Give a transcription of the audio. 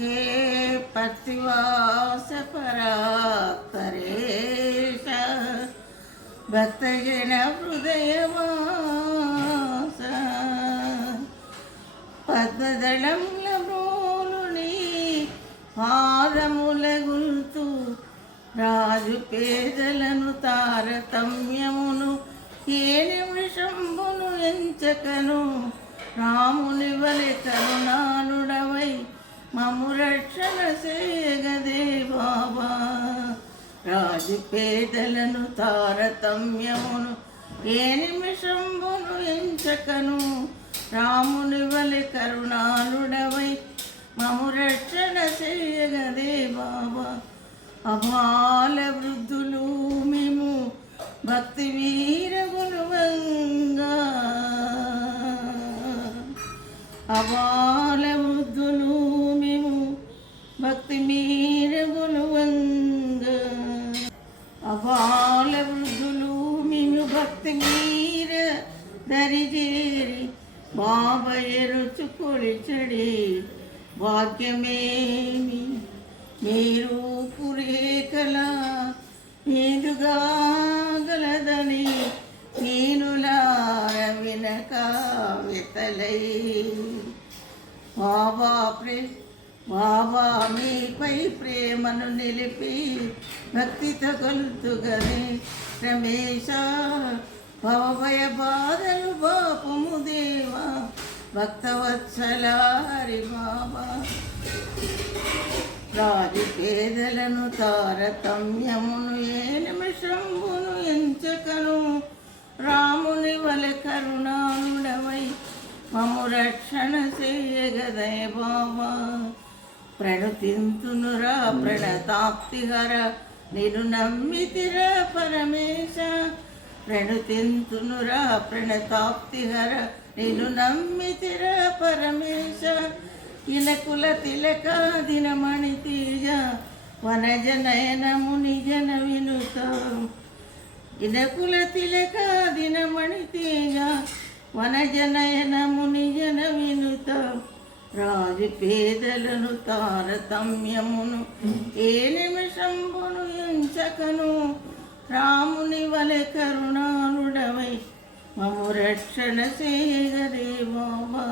हे पतिवास परात्परेश भक्तजन हृदयवास पद्मदళం లబోలుని పాదములగుల్తు రాజు పేదలను తారతమ్యమును ఏ నిమిషంబును ఎంచకను రాముని వలె కరుణానుడవై మము రక్షణ చేయగదే బాబా రాజు పేదలను తారతమ్యమును ఏ నిమిషంబును ఎంచకను రాముని వలె కరుణానుడవై మము రక్షణ చేయగదే బాబా అబాల వృద్ధులు మేము భక్తి వీర గుణవంగా అబాల వృద్ధులు మేము భక్తి మీర గుణవంగా అబాల వృద్ధులు మేము భక్తి మీర దరిజేరి బాబయ్య రుచు కొలిచడి భాగ్యమేమి మీరు పురేకల మీదుగా గలదని నీనులార వినక వితలై బాబా మీపై ప్రేమను నిలిపి భక్తితో కొలుతుగనే రమేశ భవభయ బాధలు బాపుము దేవా భక్తవత్సల హరి బాబా రాజు పేదలను తారతమ్యమును ఏ నిమిషంబును ఎంచకను రాముని వలె కరుణానుడవై మము రక్షణ చేయగదయ బాబా ప్రణుతింతునురా ప్రణతాప్తిహర నిన్ను నమ్మితిరా పరమేశ ప్రణుతింతునురా ప్రణతాప్తిహర నిన్ను నమ్మితిరా పరమేశ ఇలకుల తిలక దినమణి తీజ వనజ నయనము నిజన వినుత ఇలకుల తిలక దినమణి తీజ వనజ నయనము నిజన వినుత రాజు పేదలను తారతమ్యమును ఏ నిమిషంబును ఎంచకను రాముని వలె కరుణానుడవై మము రక్షణ చేయగదే బాబా